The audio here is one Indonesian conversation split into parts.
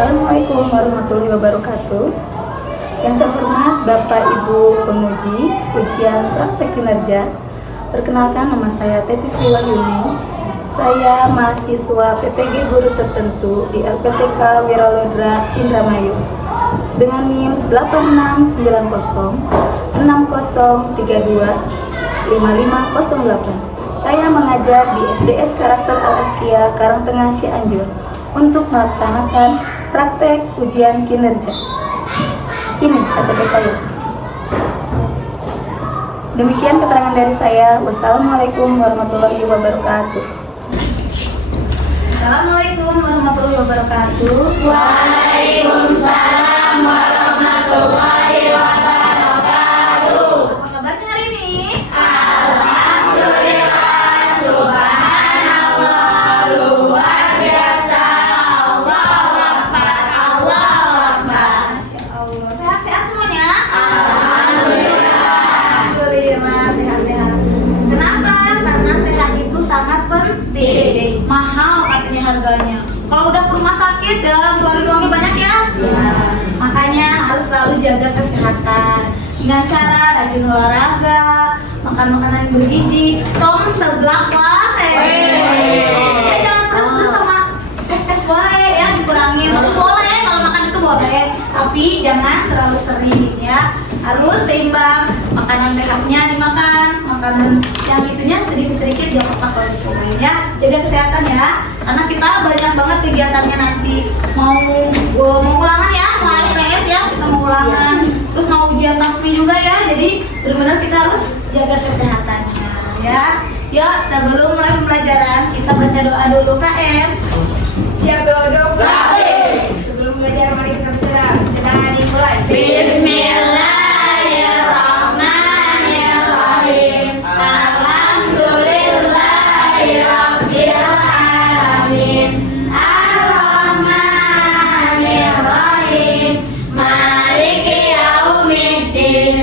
Assalamualaikum warahmatullahi wabarakatuh. Yang terhormat Bapak Ibu penguji ujian praktek kinerja, perkenalkan nama saya Teti Sri Wahyuni. Saya mahasiswa PPG Guru Tertentu di LPTK Wiralodra Indramayu dengan NIM 8690325508. Saya mengajar di SDS Karakter Al-Askia Karangtengah Cianjur untuk melaksanakan praktek ujian kinerja. Ini KTP saya. Demikian keterangan dari saya. Wassalamualaikum warahmatullahi wabarakatuh. Assalamualaikum warahmatullahi wabarakatuh. Waalaikumsalam warahmatullahi wabarakatuh. Apa kabarnya hari ini? Alhamdulillah, subhanallah, luar biasa. Allahu Akbar, Allahu Akbar. Masya Allah. Sehat-sehat semuanya? Alhamdulillah. Alhamdulillah sehat-sehat. Kenapa? Karena sehat itu sangat penting. Mahal katanya harganya. Kalau udah ke rumah sakit ya keluarin uangnya banyak ya. Makanya harus selalu jaga kesehatan dengan cara rajin olahraga, makan makanan yang bergizi, tong seblak wae. Ya jangan terus sama tes wae ya, dikurangin. Tapi boleh kalau makan itu boleh, tapi jangan terlalu sering ya. Harus seimbang, makanan sehatnya dimakan, makanan yang itunya sedikit-sedikit gak apa-apa kalau dicobain ya. Jaga kesehatan ya, karena kita banyak banget kegiatannya nanti. Mau ulangan ya, mau STS ya, kita mau ulangan, terus mau ujian tasmi juga ya. Jadi benar-benar kita harus jaga kesehatannya ya. Yuk sebelum mulai pembelajaran kita baca doa dulu KM. Siap duduk rapi. Sebelum belajar mari kita berdoa. Kita dimulai. Bismillahirrahmanirrahim. Alhamdulillahirabbil alamin. Ar-Rahmanirrahim. Maliki yaumiddin.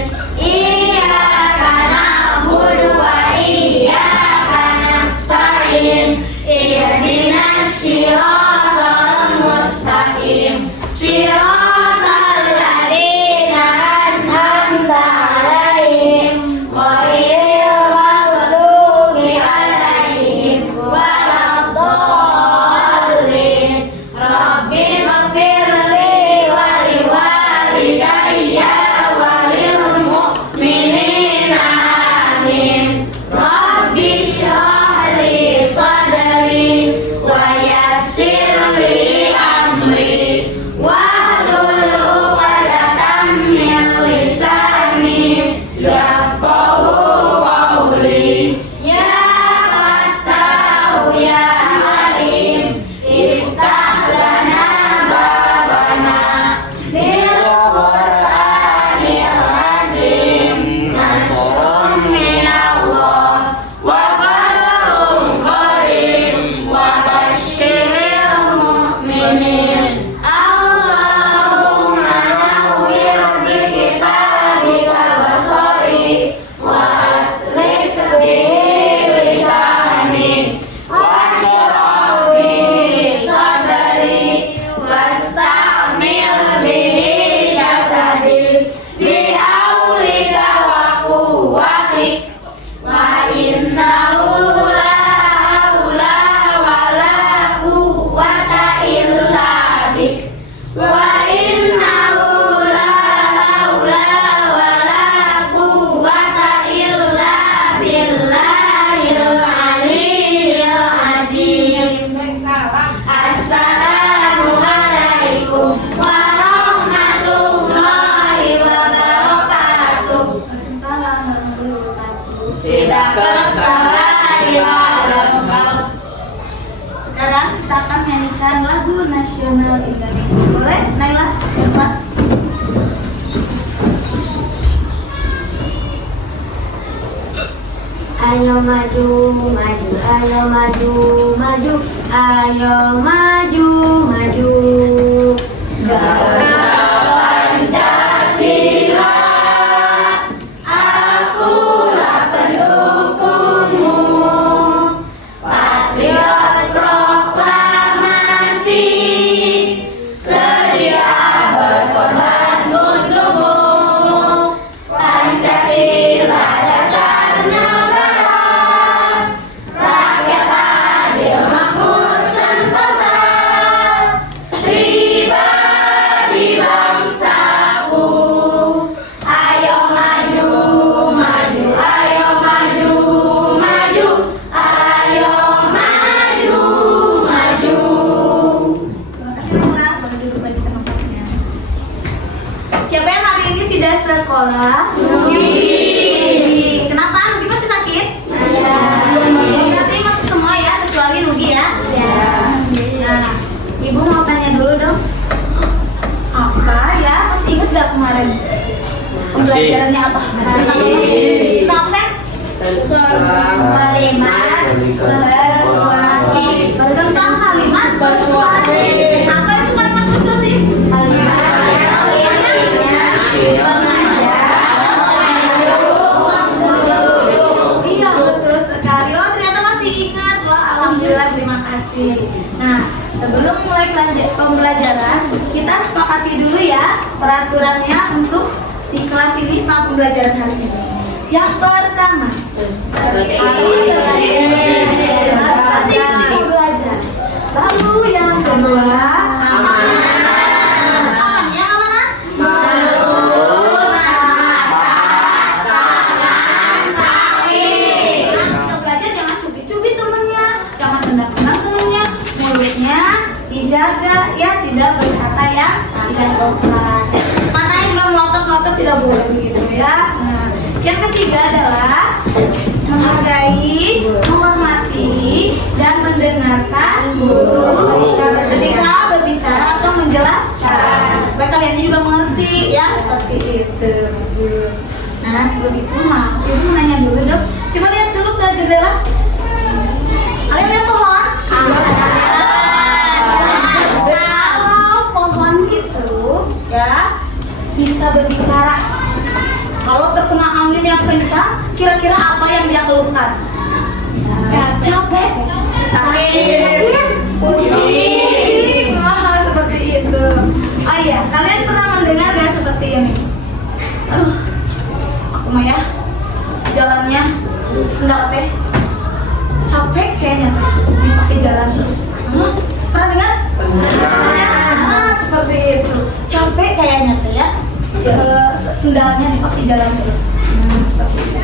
Iyyaka na'budu wa iyyaka nasta'in. Ihdinas siratal mustaqim. Siratal ladzina an'amta 'alaihim ghairil maghdubi 'alaihim waladdallin. Rabbi ighfirli wa liwalidayya wa lil mu'minina amin. Rabbi shrah li sadri wa yassir li amri wahlul 'uqdatam min lisani yafqahu qawli. Ya Fattahu ya Alim, iftah lana babana bil Qur'anil azim. Nasrun minallah wa fadlun qarib wa basyiril mu'minin. Allahumma nawwir bi kitabika basari wa aslih bihi lisani washrah bihi sadri wastamil bihi jasadi bihaulika wa quwwatik wa innahu la haula wa la quwwata illa bik wa innahu la haula wa la quwwata illa billahil aliyyil azim. Assalamualaikum warahmatullahi wabarakatuh. Waalaikumsalam warahmatullahi wabarakatuh. Tidak bersalah. Sekarang kita akan menyanyikan lagu nasional Indonesia. Boleh, Naila? Irfan? Ayo maju, maju, ayo maju, maju, ayo maju, maju. Gerakan Pancasila, akulah pendukungmu. Patriot proklamasi. sekolah Nugi. Kenapa? Nugi masih sakit? Berarti masuk semua ya, kecuali Nugi ya. Nah, Ibu mau tanya dulu dong. Apa ya? Masih ingat gak kemarin? Pembelajarannya apa? Kenapa Sen? Kalimat persuasi. Tentang kalimat persuasi. Apa itu kalimat persuasi? Kalimat iya, betul sekali. Oh, ternyata masih ingat. Wah, alhamdulillah, terima kasih. Nah, sebelum mulai pembelajaran, kita sepakati dulu ya peraturannya untuk di kelas ini selama pembelajaran hari ini. Yang pertama, harus tertib belajar. Lalu yang kedua, amannya mana? Kita belajar jangan cubit-cubit temennya, jangan tendang-tendang temennya, mulutnya dijaga ya, tidak berkata yang tidak sopan. Matanya juga melotot-melotot tidak boleh begitu ya. Nah, yang ketiga adalah menghargai, menghormati, dan mendengarkan guru ketika berbicara atau menjelaskan supaya kalian juga mengerti ya, seperti itu. Bagus. Nah, sebelum itu Ibu mau nanya dulu dong. Coba lihat dulu ke jendela. Kalian lihat pohon? Kalau pohon itu ya bisa berbicara. Kalau terkena angin yang kencang, kira-kira apa yang dia keluhkan? Capek, sakit, pusing. Wah, seperti itu. Oh iya, kalian pernah mendengar gak seperti ini? Aduh, aku mah ya jalannya sendak teh, capek kayaknya teh, dipakai jalan terus. Pernah dengar? Nah, seperti itu. Capek kayaknya teh ya. Sendalnya dipakai jalan terus. Seperti itu.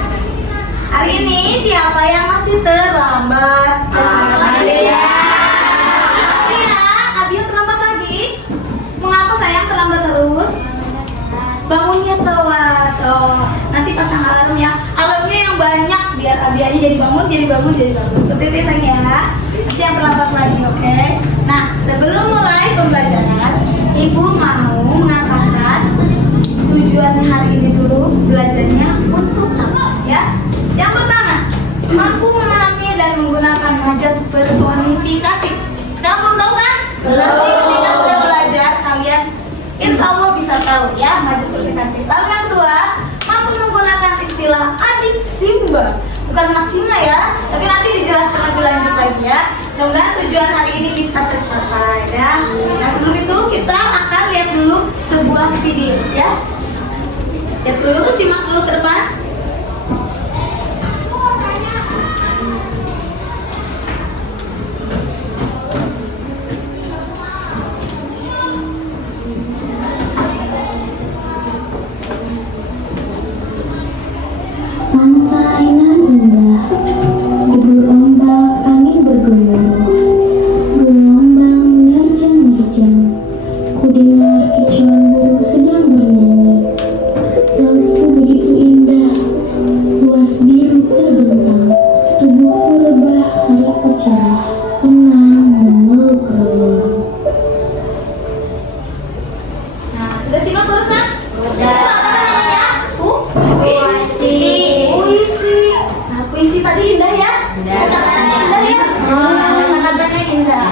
Hari ini siapa yang masih terlambat? Iya, Abia terlambat lagi. Mengapa sayang terlambat terus? Bangunnya telat. Oh, nanti pasang alarm ya. Alarmnya yang banyak biar Abianya jadi bangun. Seperti itu sayang ya. Nanti yang terlambat lagi, oke? Nah, sebelum mulai pembelajaran, Ibu mau mengatakan tujuan hari ini dulu, belajarnya untuk apa ya? Yang pertama, mampu memahami dan menggunakan majas personifikasi. Sekarang belum tahu kan? Nanti ketika sudah belajar kalian insya Allah bisa tahu ya majas personifikasi. Lalu yang kedua, mampu menggunakan istilah adik Simba. Bukan anak singa ya, tapi nanti dijelaskan lebih lanjut lagi ya. Mudah-mudahan tujuan hari ini bisa tercapai ya. Nah, sebelum itu kita akan lihat dulu sebuah video ya. Lihat dulu, simak dulu ke depan. Pantai nan indah, diburu ombak angin bergemuruh, gelombang menerjang-nerjang, ku dengar kicauan burung sedang bernyanyi. Lautku begitu indah, luas biru terbentang, tubuhku rebah, hariku cerah, tenang memeluk relung. Nah, sudah simak barusan? Sudah. Apa namanya? Puisi. Puisi. Nah, puisi tadi indah ya? Indah. Kata-katanya indah ya? Kata-katanya indah.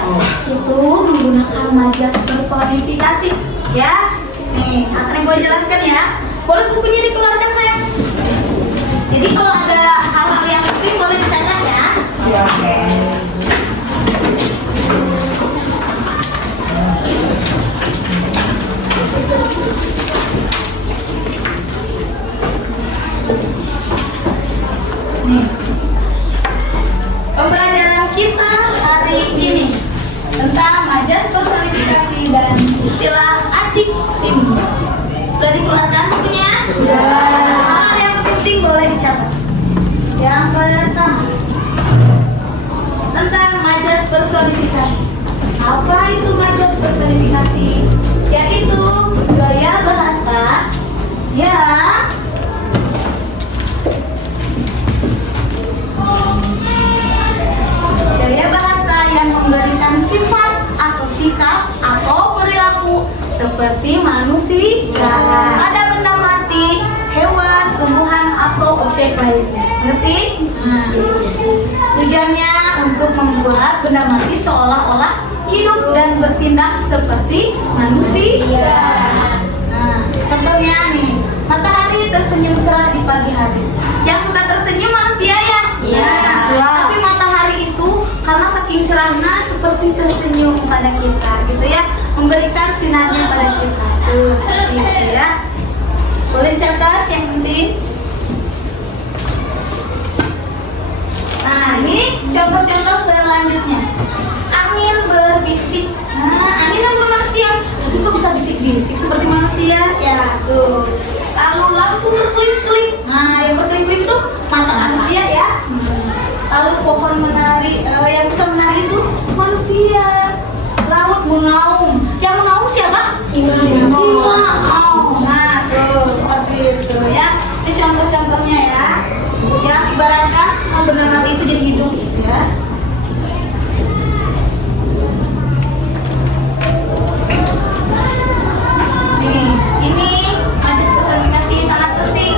Itu menggunakan majas personifikasi ya. Nih, akan Ibu jelaskan ya. Boleh bukunya dikeluarkan sayang? Jadi kalau ada hal-hal yang penting boleh dicatat ya. Oke. Nih, pembelajaran kita hari ini tentang majas personifikasi dan istilah adik Simba. Sudah dikeluarkan bukunya? Sudah. Hal yang penting boleh dicatat. Yang pertama, tentang majas personifikasi. Apa itu majas personifikasi? Yaitu gaya bahasa yang seperti manusia. Ada benda mati, hewan, tumbuhan atau objek lainnya. Ngerti? Nah, tujuannya untuk membuat benda mati seolah-olah hidup dan bertindak seperti manusia. Nah, contohnya nih, matahari tersenyum cerah di pagi hari. Yang suka tersenyum manusia ya? Nah, tapi matahari itu karena saking cerahnya seperti tersenyum pada kita, gitu ya, memberikan sinarnya pada kita. Tuh, seperti itu ya. Boleh catat yang penting. Nah, ini contoh-contoh selanjutnya. Angin berbisik. Nah, angin kan bukan manusia, tapi kok bisa bisik-bisik seperti manusia? Ya, tuh. Lalu lampu berkelip-kelip. Nah, yang berkelip-kelip tuh mata manusia ya. Lalu pohon menari, yang bisa menari itu manusia. Laut mengaum. Yang mengaum siapa? Singa. Oh, nah, tuh seperti itu ya. Ini contoh-contohnya ya. Ya, ibaratkan semua benda mati itu jadi hidup ya. Nih, ini majas personifikasi sangat penting.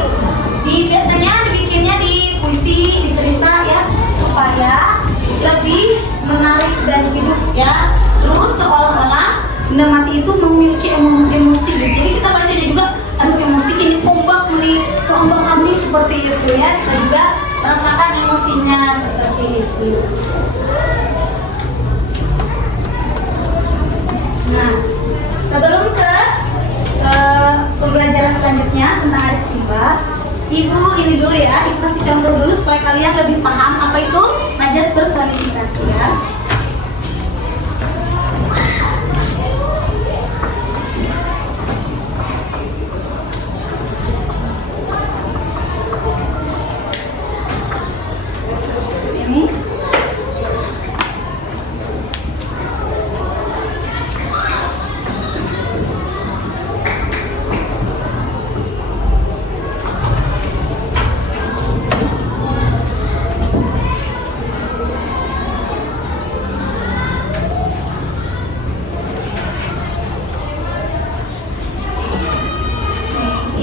Biasanya dibikinnya di puisi, di cerita ya, supaya lebih menarik dan hidup ya. Terus seolah-olah benda mati itu memiliki emosi gitu. Jadi kita bacanya juga, aduh emosi ini ombak nih, terombak ambing seperti itu ya. Kita juga merasakan emosinya seperti itu. Nah, sebelum ke pembelajaran selanjutnya tentang adik sifat, Ibu ini dulu ya, Ibu kasih contoh dulu supaya kalian lebih paham apa itu majas personifikasi ya. Ini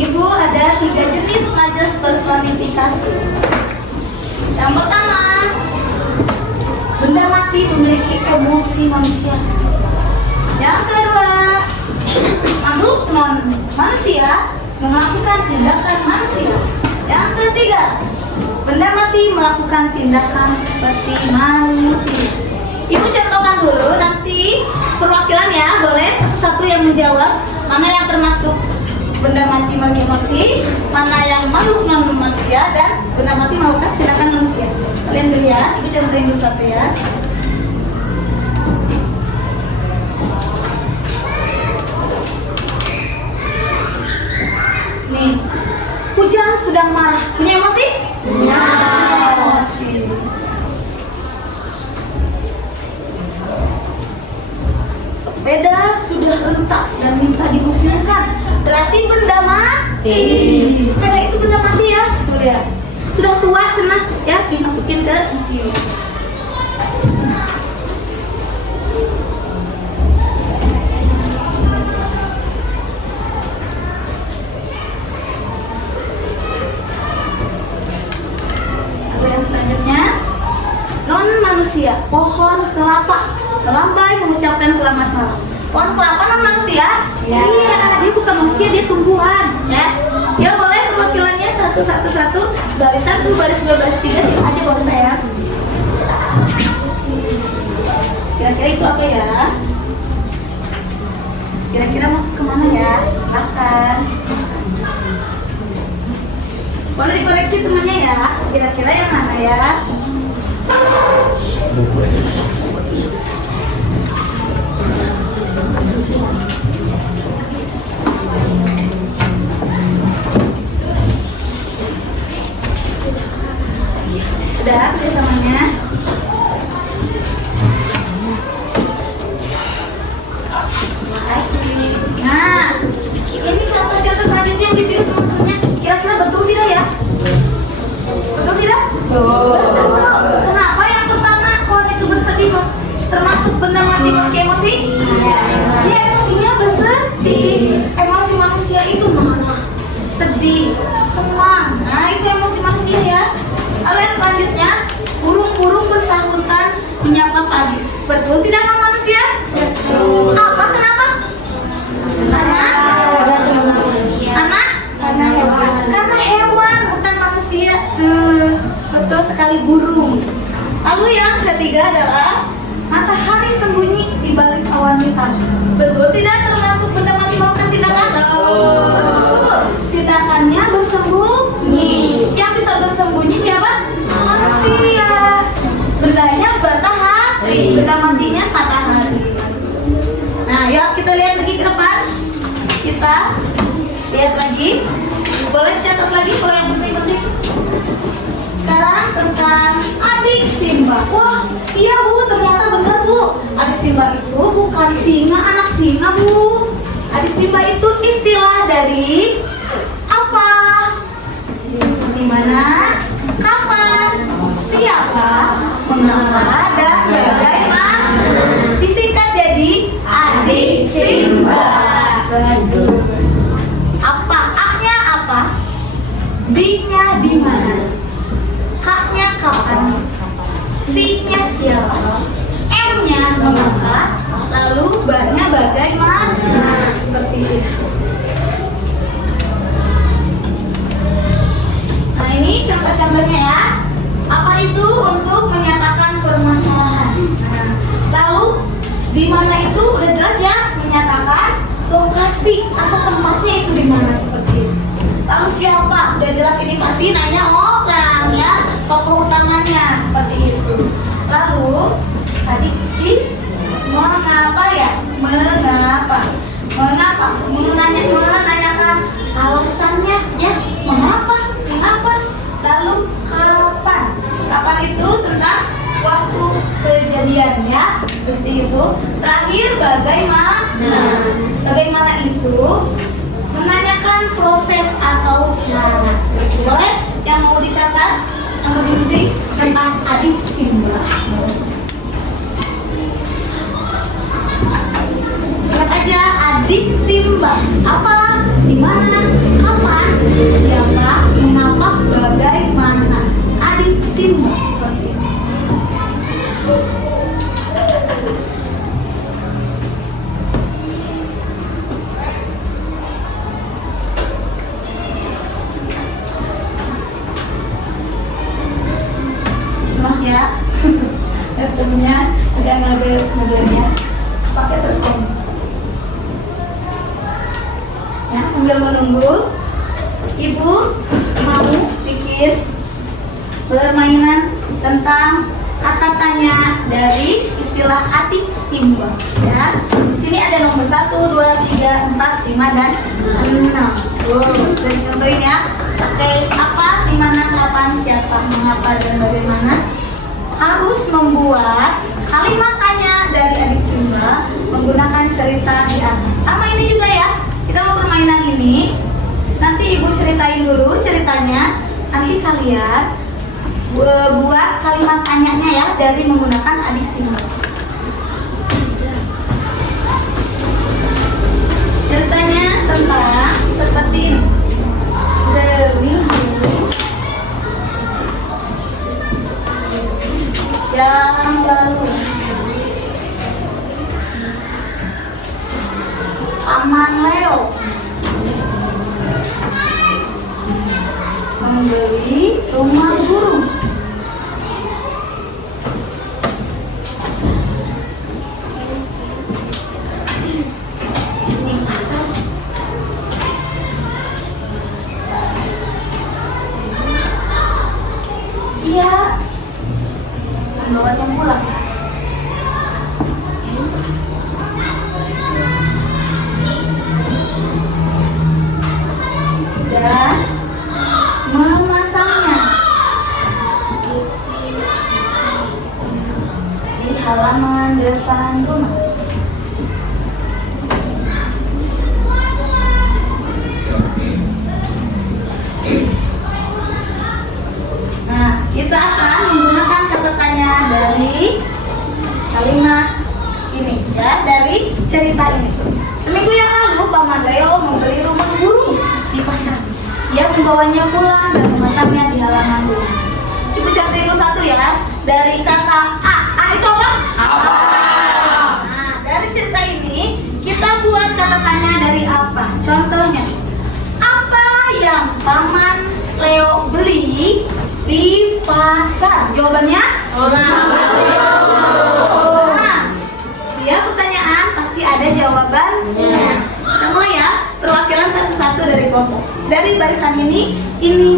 Ibu ada 3 jenis majas personifikasi. Yang pertama, benda mati memiliki emosi manusia. Yang kedua, makhluk non manusia melakukan tindakan manusia. Yang ketiga, benda mati melakukan tindakan seperti manusia. Ibu contohkan dulu, nanti perwakilan ya, boleh satu-satu yang menjawab mana yang termasuk benda mati bagi emosi, mana yang makhluk non manusia, dan benda mati melakukan tindakan manusia. Kalian lihat, Ibu contohin dulu satu ya. Nih, hujan sedang marah, punya emosi? Punya emosi. Sepeda sudah retak dan minta dimuseumkan, berarti benda mati. Sepeda itu benda mati ya, tuh lihat. Sudah tua cenah ya, dimasukin ke museum. Lalu yang selanjutnya, non manusia, pohon kelapa melambai mengucapkan selamat malam. Pohon kelapa non manusia? Ya. Iya, dia bukan manusia, dia tumbuhan ya. Ya boleh perwakilannya satu, baris 1, baris 2, baris 3, sip aja boleh saya. Kira-kira itu apa ya? Kira-kira masuk kemana ya? Silahkan. Boleh dikoreksi temannya ya. Kira-kira yang mana ya? Sudah kerjasamanya? Terima kasih. Nah, ini contoh-contoh selanjutnya yang dipilih teman-temannya. Kira-kira betul tidak ya? Betul tidak? Betul. Kenapa yang pertama pohon itu bersedih? balik burung. Lalu yang ketiga adalah matahari sembunyi di balik awan hitam. Betul tidak termasuk benda mati melakukan tindakan? Betul. Tindakannya bersembunyi. Yang bisa bersembunyi siapa? Manusia. Bendanya matahari. Benda matinya matahari. Nah, yuk kita lihat lagi ke depan. Kita lihat lagi. Boleh catat lagi kalau yang penting-penting. Sekarang tentang adik Simba. Wah, iya Bu, ternyata benar Bu. Adik Simba itu bukan singa, anak singa Bu. Adik Simba itu istilah dari apa? Di mana? Kapan? Siapa? Mengapa? Dan bagaimana? Disingkat jadi adik Simba. Apa? A-nya apa? D-nya di mana? K-nya kapan? C-nya siapa? M-nya mengapa? Lalu B-nya bagaimana? Seperti itu. Nah, ini contoh-contohnya ya. Apa itu untuk menyatakan permasalahan? Nah, lalu di mana itu udah jelas ya, menyatakan lokasi atau tempatnya itu di mana seperti itu. Lalu siapa? Udah jelas ini pasti nanya orang ya, tokoh utamanya seperti itu. Lalu tadi si mengapa ya? Mengapa? Menanyakan alasannya ya. Mengapa? Lalu kapan? Kapan itu tentang waktu kejadian ya. Seperti itu. Terakhir bagaimana itu menanyakan proses atau cara. Boleh yang mau dicatat yang lebih penting tentang adik Simba. Ingat aja adik Simba. Apa? Di mana? Kapan? Siapa? Mengapa? Bagaimana? Adik Simba seperti itu. Ya, punya agak ngabel ya, pakai terus kamu. Ya, sambil menunggu, Ibu mau bikin permainan tentang kata tanya dari istilah adik Simba. Ya, di sini ada nomor 1, 2, 3, 4, 5 dan 6. Jadi contohin ya. Pakai apa, di mana, kapan, siapa, mengapa dan bagaimana. Harus membuat kalimat tanya dari adik Simba menggunakan cerita di atas. Sama ini juga ya. Kita mau permainan ini. Nanti Ibu ceritain dulu ceritanya. Nanti kalian buat kalimat tanyanya ya dari menggunakan adik Simba. Ceritanya tentang seperti ini. Seminggu yang lalu Paman Leo membeli rumah burung. Ini pasar. Dia membawanya pulang. Dan memasangnya di halaman depan rumah. Nah, kita akan menggunakan kata tanya dari kalimat ini ya, dari cerita ini. Seminggu yang lalu Paman Leo membeli rumah burung di pasar. Ia membawanya pulang dan memasangnya di halaman rumah. Ibu catat dulu satu ya. Dari kata A. A itu apa? Apa? Nah, dari cerita ini kita buat kata tanya dari apa. Contohnya, apa yang Paman Leo beli di pasar? besar? Jawabannya? Nah, setiap pertanyaan pasti ada jawabannya. Kita mulai ya, perwakilan satu-satu dari kelompok. Dari barisan ini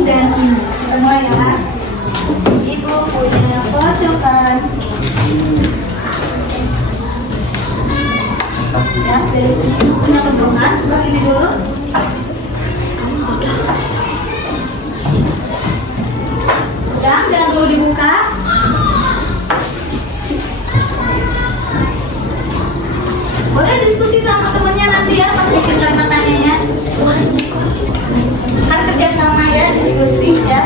dan ini. Kita mulai ya. Ibu punya pojokan. Ya, dari ibu punya pojokan. Sebelah sini dulu. Jangan dulu dibuka. Boleh diskusi sama temennya nanti ya pas bikin matanya. Kan kerja sama ya, diskusi ya.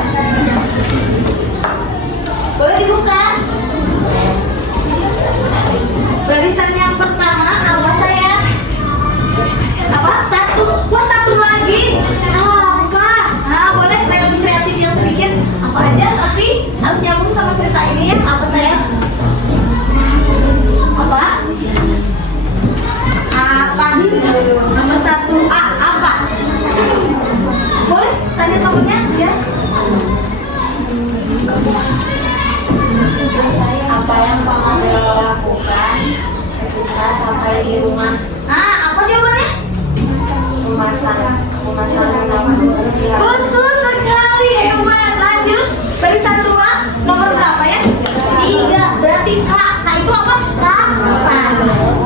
Boleh dibuka. Barisan yang pertama apa sayang? Apa? Satu. Wah, satu lagi. Apa? Nah, boleh kita lebih kreatif yang sedikit. Apa aja tapi harus nyambung sama cerita ini ya. Apa sayang? Apa? Apa? Nomor satu A. Apa? Boleh tanya temennya ya. Apa yang Pak Bella lakukan ketika sampai di rumah? Apa jawabannya? Pemasangan nama dia. Betul sekali, hebat. Lanjut, barisan dua, nomor berapa ya? 3, berarti K. K itu apa? Kapan?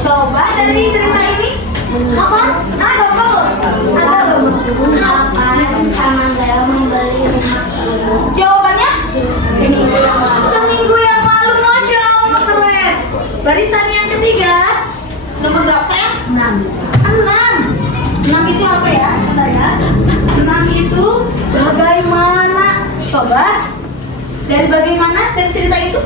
Coba dari cerita ini, kapan? Gampang loh. Ada loh. Kapan Taman Leo membeli rumah ini? Jawabannya? Seminggu yang lalu. Seminggu yang lalu. Masya Allah, keren. Barisan yang ketiga, nomor berapa sayang? 6. 6 itu apa ya? Sebentar ya. 6 itu bagaimana? Coba. Dari bagaimana? Dari cerita itu?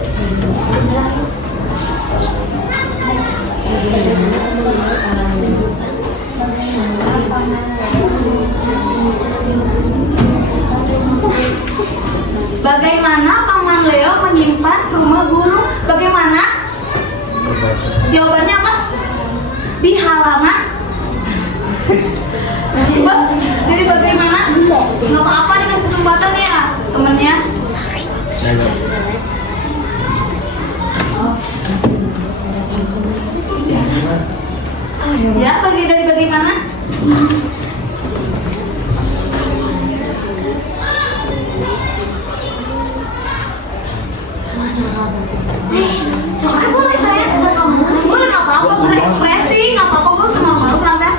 Bagaimana Paman Leo menyimpan rumah burung? Bagaimana? Jawabannya apa? Di halaman. Coba, jadi bagaimana? Nggak apa-apa, dikasih kesempatan ya temennya. Ya, dari bagaimana? Soalnya boleh saya, boleh nggak apa-apa, boleh ekspresi, nggak apa-apa, gue sama malu pernah saya.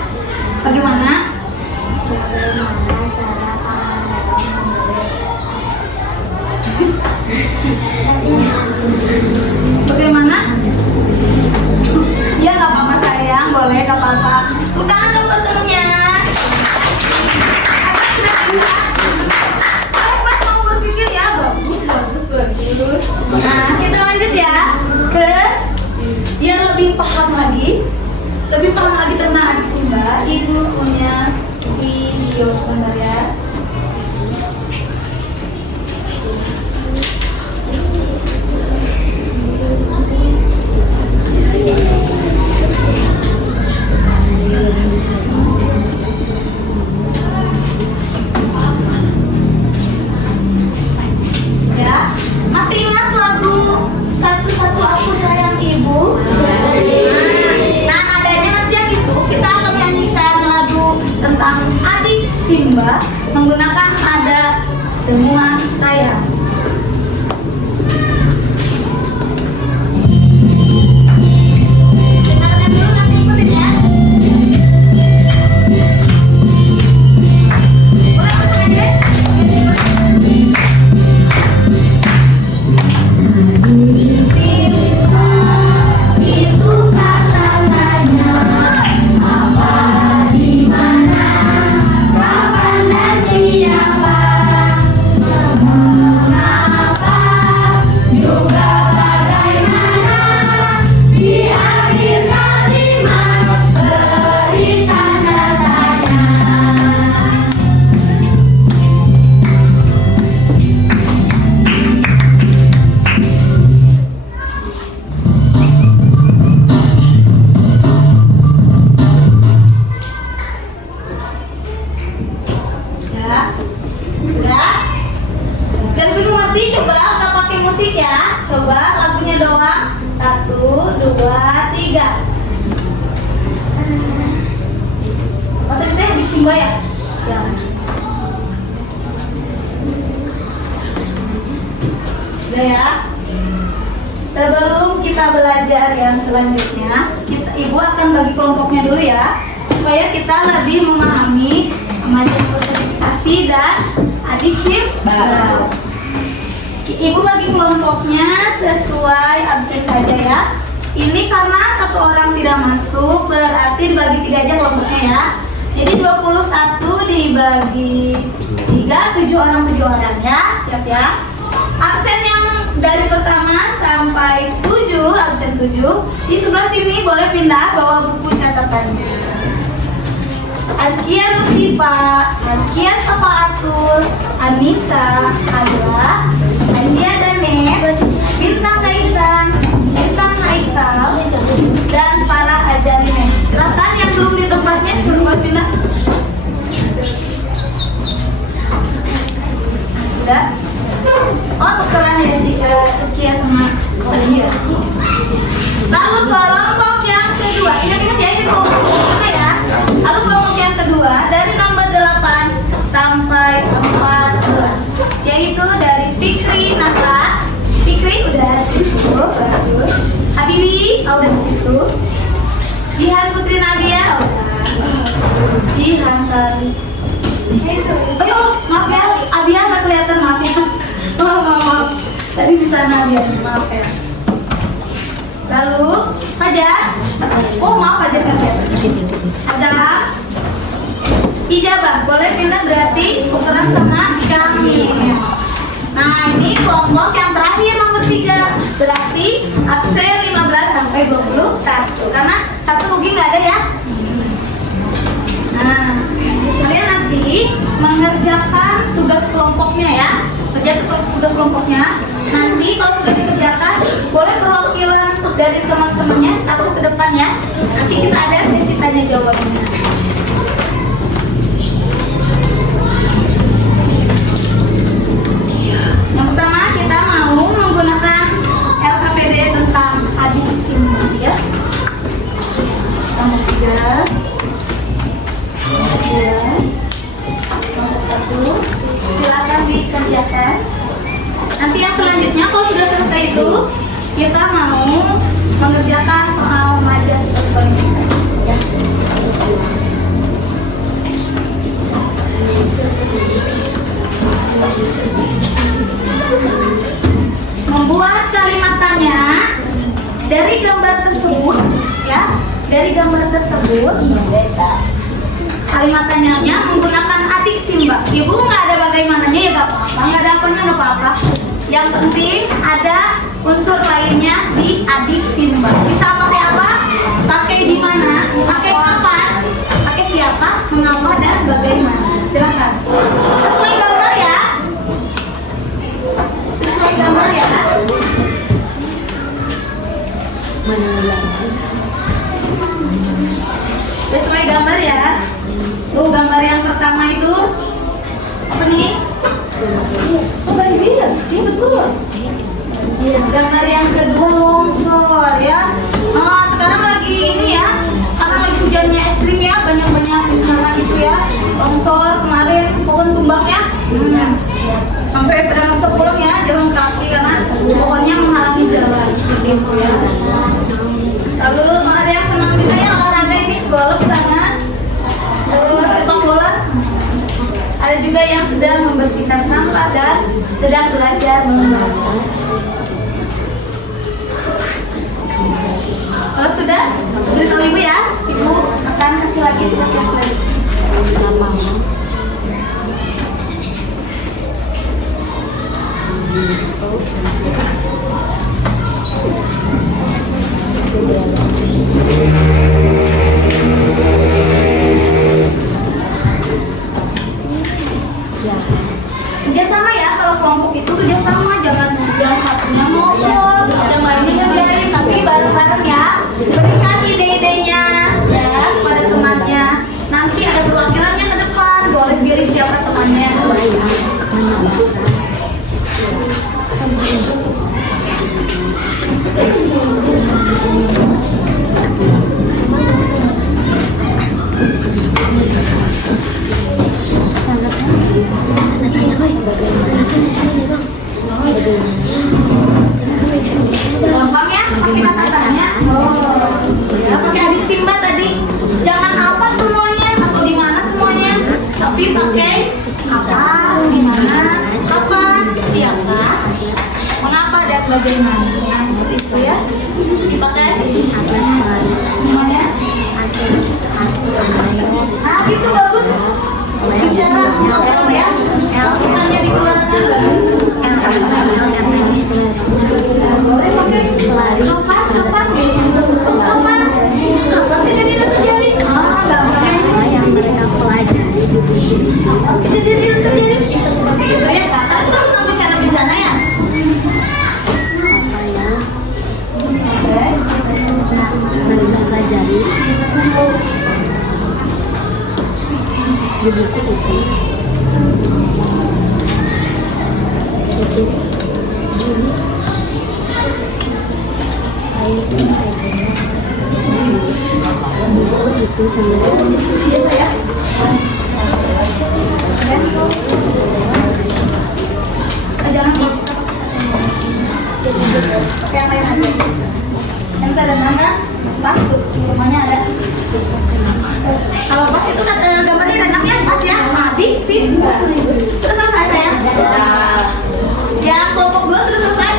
Bagaimana? Bagaimana? Ya nggak apa-apa sayang, boleh nggak apa-apa. Udah dong betulnya. Hebat mau berpikir ya, bagus. Nah, kita lanjut ya ke yang lebih paham lagi tentang adik Simba. Ibu punya video sebentar ya. Ya, masih ingat lagu Satu-Satu Aku Sayang Ibu? Nah, adanya nanti yang itu kita akan nyanyikan lagu tentang adik Simba menggunakan nada Semua Sayang. Dengarkan dulu, nanti ikutin ya. Boleh langsung aja? Itu kata-katanya, apa, di mana, kapan dan siapa. Coba lagunya doang. 1, 2, 3. Oh tadi teh di Simba ya? Ya. Udah ya. Sebelum kita belajar yang selanjutnya, Ibu akan bagi kelompoknya dulu ya, supaya kita lebih memahami majas personifikasi dan adiksi. Ibu bagi kelompoknya sesuai absen saja ya. Ini karena satu orang tidak masuk, berarti dibagi 3 aja kelompoknya ya. Jadi 21 dibagi 3, 7 orang ya. Siap ya. Absen yang dari pertama sampai 7, absen 7 di sebelah sini boleh pindah bawa buku catatannya. Azkia Nusifa, Azkia Safaatul, Anissa, Adla, Andia Danes, Bintang Kaisang, Bintang Haikal, dan para Ajarine. Silakan yang belum di tempatnya suruh pindah. Sudah? Oh, tukeran ya si Azkia sama Andia. Lalu kelompok yang kedua, ingat-ingat ya, ini kelompok pertama ya. Lalu kelompok yang kedua dari nomor 8 sampai 14, yaitu dari Fikri Nata. Fikri udah di situ, bagus. Habibi udah di situ. Jihan Putri Nadia udah. Jihan tadi. Ayo, maaf ya, Abia nggak kelihatan, maaf ya. Maaf. Tadi di sana Abia, maaf ya. Lalu Fajar, oh maaf Fajar nggak kelihatan. Azhar, Ijabah, boleh pindah berarti tukeran sama kami. Nah ini kelompok yang terakhir nomor 3, berarti absen 15 sampai 21 karena satu rugi nggak ada ya. Nah kalian nanti mengerjakan tugas kelompoknya ya, kerjakan tugas kelompoknya. Nanti kalau sudah dikerjakan boleh perwakilan dari teman-temannya satu ke depan ya. Nanti kita ada sesi tanya jawabnya. Yang pertama kita mau menggunakan LKPD tentang adiksi ya. Nomor 3, nomor 1, silakan dikerjakan. Nanti yang selanjutnya kalau sudah selesai itu kita mau mengerjakan soal majas personifikasi ya. Membuat kalimat tanya dari gambar tersebut ya, dari gambar tersebut kalimat tanyanya menggunakan adiksi mbak. Ibu nggak ada bagaimananya ya nggak apa-apa, nggak ada apanya nggak apa-apa. Yang penting ada unsur lainnya di adiksi mbak. Bisa pakai apa? Pakai di mana? Pakai kapan? Pakai siapa? Mengapa dan bagaimana? Silakan. Sesuai gambar ya. Sesuai gambar ya. Sesuai gambar ya. Tuh gambar yang pertama itu apa nih? Oh banjir, iya betul. Gambar yang kedua longsor ya. Oh, sekarang lagi ini ya, karena lagi hujannya ekstrim ya, banyak-banyak bencana itu ya. Longsor kemarin pohon tumbang ya. Sampai pada masa pulang ya, jalan kaki karena pohonnya menghalangi jalan seperti itu ya. Lalu ada yang senang juga ya olahraga ini, golf sana. Sepak bola. Ada juga yang sedang membersihkan sampah dan sedang belajar membaca. Kalau sudah, beritahu ibu ya, ibu akan kasih lagi tugas yang selanjutnya. Kerjasama ya, kalau kelompok itu kerjasama, jangan yang satunya ngobrol, yang lainnya ngerjain, tapi bareng-bareng ya. Berikan ide-idenya ya kepada temannya. Nanti ada perwakilannya ke depan, boleh pilih siapa temannya. Gampang ya, pakai kata-katanya. Ya, pakai adik Simba tadi. Jangan apa semuanya atau di mana semuanya, tapi pakai apa, di mana, kapan, siapa, mengapa dan bagaimana. Nah, seperti itu ya. Dipakai semuanya. Nah, itu bagus. Bicara ngobrol ya. Masukannya dikeluarkan bagus. Boleh pakai kapan, kapan, oh, kapan, kapan kejadian itu terjadi? Gampangnya mereka pelajari kapan kejadian itu terjadi bisa seperti itu ya. Karena itu kan tentang bencana ya. mereka pelajari di buku itu. Itu Siapa ya? Jangan pakai yang lain aja. Yang ada nama pas tuh, semuanya ada. Kalau pas itu kan gambarnya renangnya pas ya. Adik sih. Sudah selesai sayang. Yang kelompok 2 sudah selesai.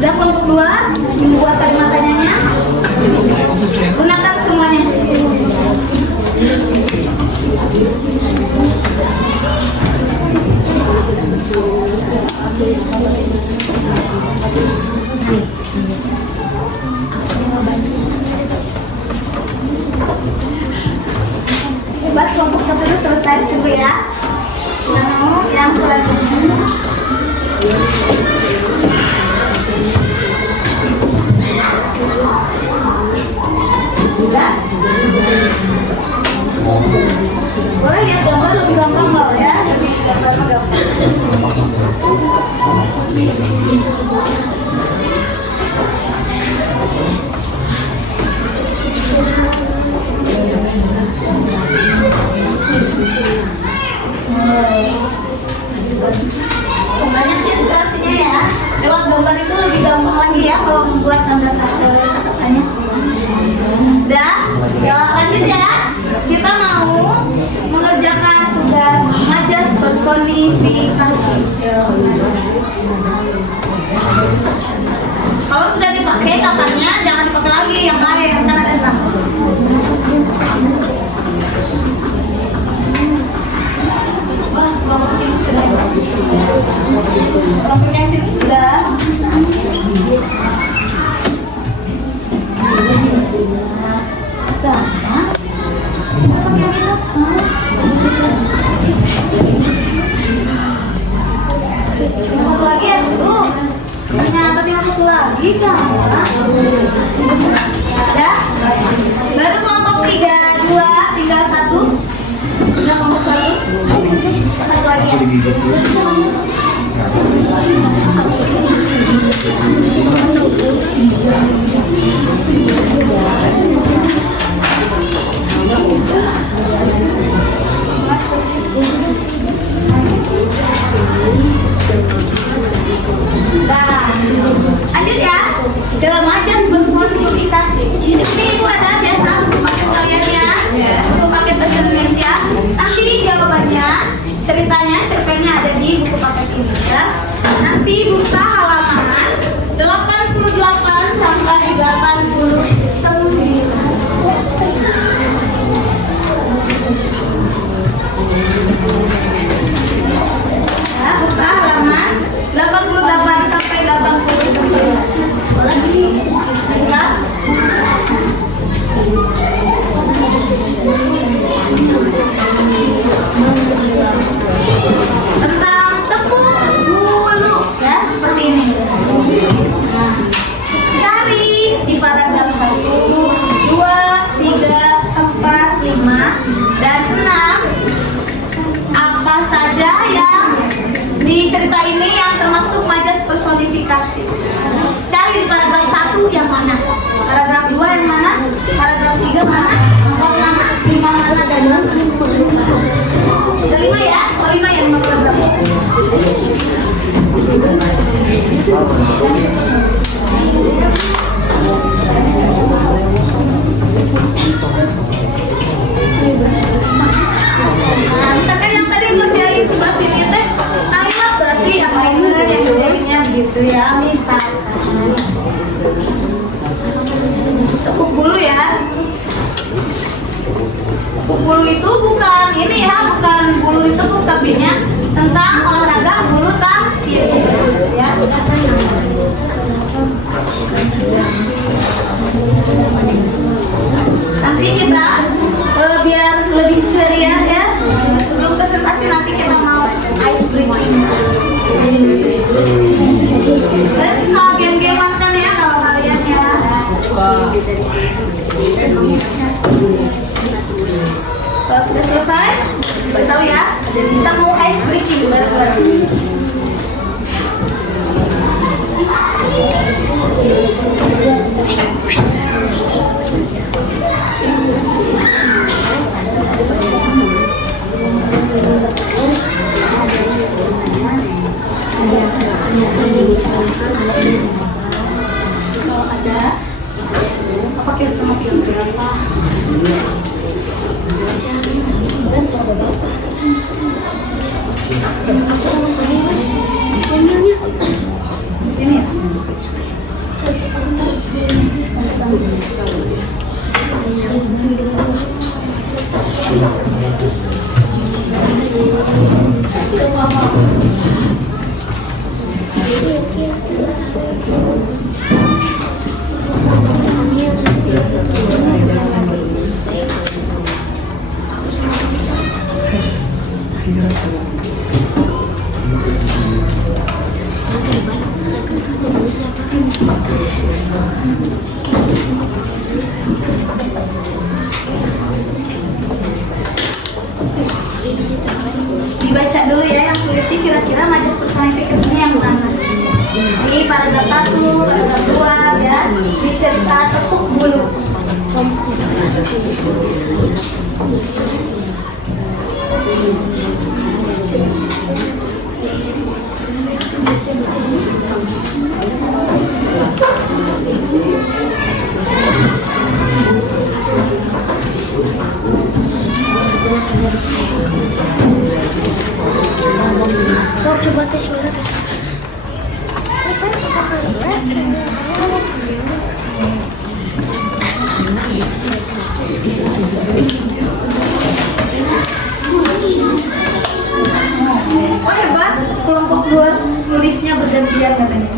Sudah kelompok 2 membuat kalimat tanyanya. Gunakan semuanya. Hebat, kelompok 1 itu selesai. Tunggu ya. Kita mau yang selanjutnya. Boleh lihat gambar lebih gampang nggak ya? Lebih gambar gampang. Banyak inspirasinya ya. Lewat gambar itu lebih gampang lagi ya kalau membuat kata-katanya. Sudah? Ya, lanjut ya. Kita mau mengerjakan tugas majas personifikasi. Kalau sudah dipakai kapannya jangan dipakai lagi yang lain karena ada. Wah, kelompok yang sudah. Kelompok yang sini sudah. Gampang. Pakai yang itu. Cuma satu lagi ya dulu. Ternyata tinggal satu lagi gampang. Sudah? Baru kelompok 3, 2, tinggal 1. Sudah kelompok 1. Satu lagi ya. Nah, lanjut ya. Dalam majas personifikasi. Di sini ibu ada biasa buku paket kalian ya, buku paket bahasa Indonesia. Nanti jawabannya, ceritanya, cerpennya ada di buku paket ini ya. Nanti buka halaman 88 sampai cerita ini yang termasuk majas personifikasi. Cari di paragraf 1 yang mana? Paragraf 2 yang mana? Paragraf 3 mana? 4 mana? 5 mana? Dan 5 ya? Oh 5 ya, 5 paragraf. Nah, misalkan yang tadi ngerjain sebelah sini teh, nah ya berarti yang lainnya yang ngerjainnya gitu ya, misalkan tepuk bulu ya. Tepuk bulu itu bukan ini ya, bukan bulu ditekuk tapi nya tentang olahraga bulu tangkis ya. Nanti kita biar lebih ceria ya, sebelum presentasi nanti kita mau ice breaking. Kalian suka game-gamean kan ya kalau kalian ya. Kalau sudah selesai, beritahu ya, kita mau ice breaking bareng-bareng. Kalau ada apa kita sama film berapa? Sini ya. Dibaca dulu ya yang teliti kira-kira majas personifikasinya yang mana. Ini paragraf 1, paragraf 2 ya. Ini cerita tepuk bulu. Coba tes suara tes. Oh hebat, kelompok 2 nulisnya bergantian katanya.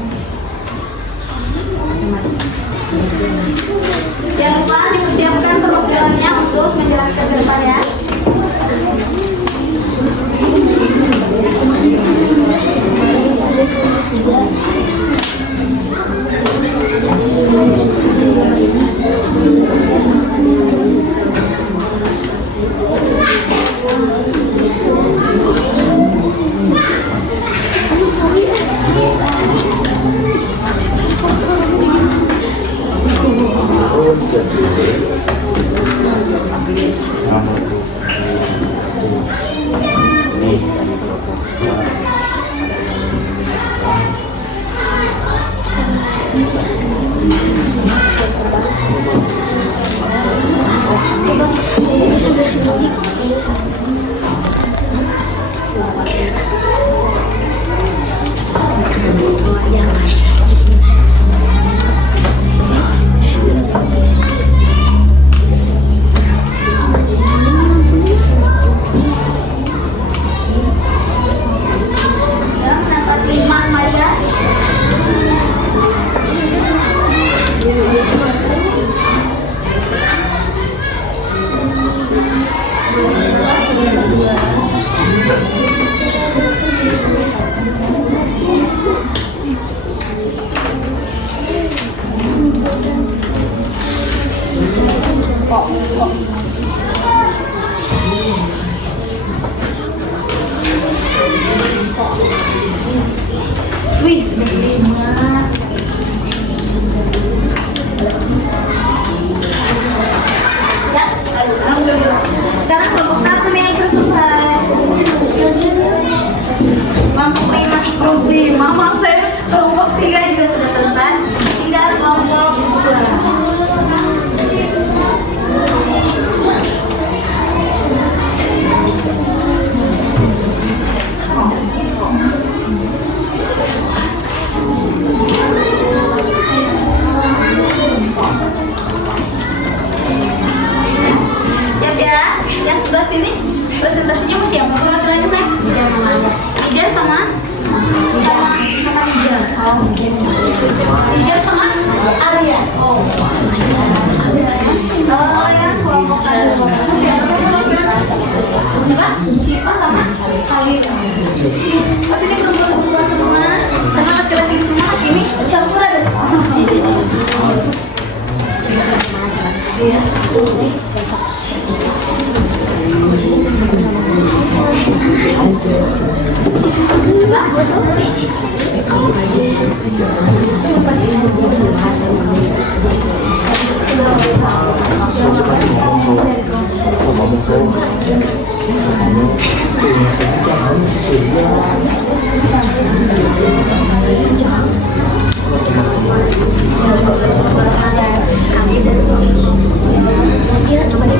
Jangan lupa dipersiapkan perwakilannya untuk menjelaskan ke depan ya. Maaf saya kelompok 3 juga sudah selesai. Tinggal kelompok 2. Siap ya? Yang sebelah sini presentasinya mau siapa? Kira-kiranya saya? Ija sama Ija. Oh, Ija sama Arya. Oh, ya kelompok satu. Siapa? Siapa sama Khalid. Pas ini perempuan semua, sama laki-laki semua. Ini campuran. Iya, satu. Gila cuma di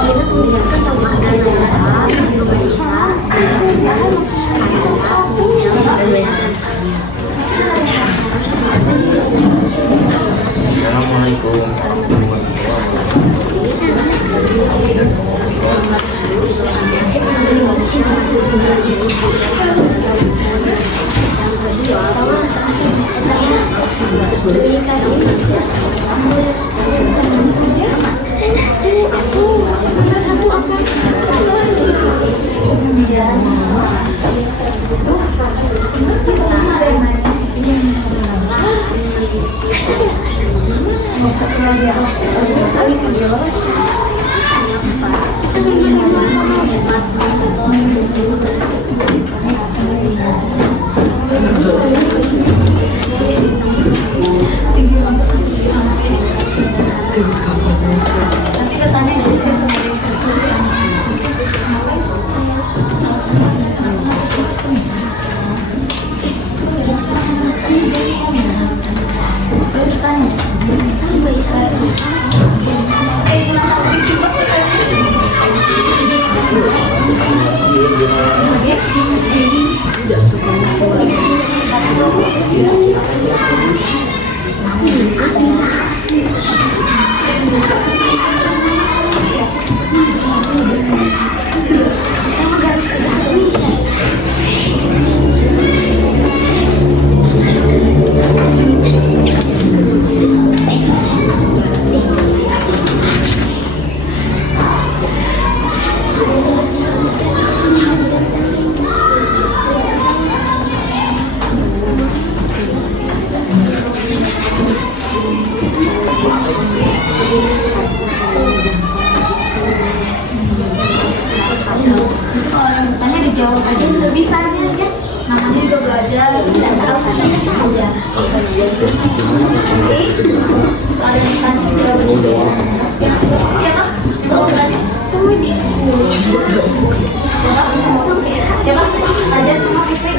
Gila tuh kan tahu ada Assalamualaikum. Nanti katanya dijawab aja sebisanya ya. Namanya juga belajar, tidak salah saja. Oke, ada yang tanya jawab. Siapa? Mau tanya? Siapa? Aja sama Fitri.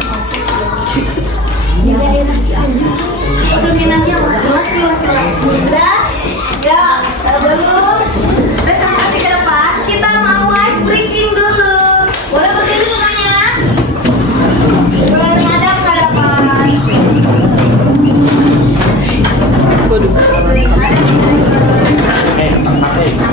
Udah minatnya laki-laki. Sudah? Ya, sebelum presentasi ke depan, kita mau ice breaking dulu. Boleh berdiri semuanya? Menghadap ke depan. Pakai.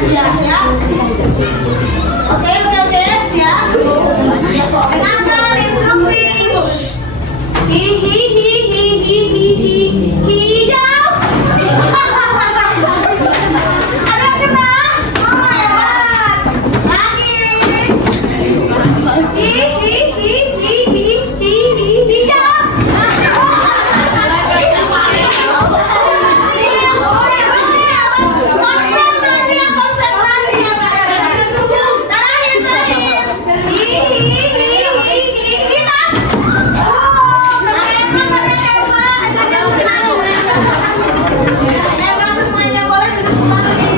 siap ya. Oke, siap. Dengarkan instruksi. Hijau. Ada yang kena? Oh hebat. Lagi. Hijau. Konsentrasi ya, semuanya boleh duduk kembali.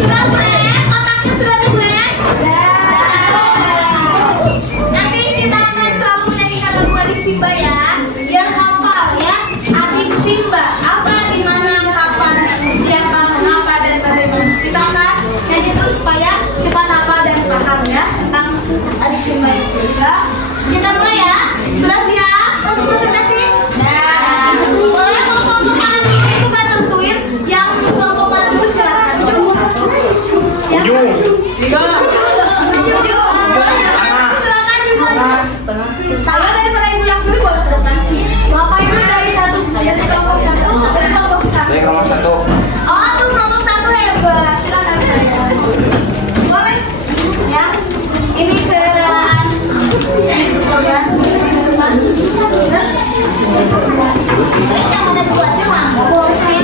Sudah beres, otaknya sudah beres. Nanti kita akan selalu menyanyikan lagu Adik Simba ya. Biar hafal ya. Adik Simba, apa, di mana, kapan, siapa, mengapa, dan bagaimana. Kita akan nyanyi terus supaya cepat hafal dan paham ya tentang Adik Simba itu. Ya. Kita mulai ya. Sudah siap untuk presentasi? Boleh kelompok mana dulu itu kan tentuin. Yang kelompok mana dulu silakan. Kalau daripada ibu yang dulu boleh ke depan. Bapak Ibu dari kelompok satu Dari kelompok satu. Dari kelompok 1. Oh, tuh kelompok satu hebat. Silakan saya. Boleh? Ya. Ini keadaan. Yang ada dua cuma. Boleh saya?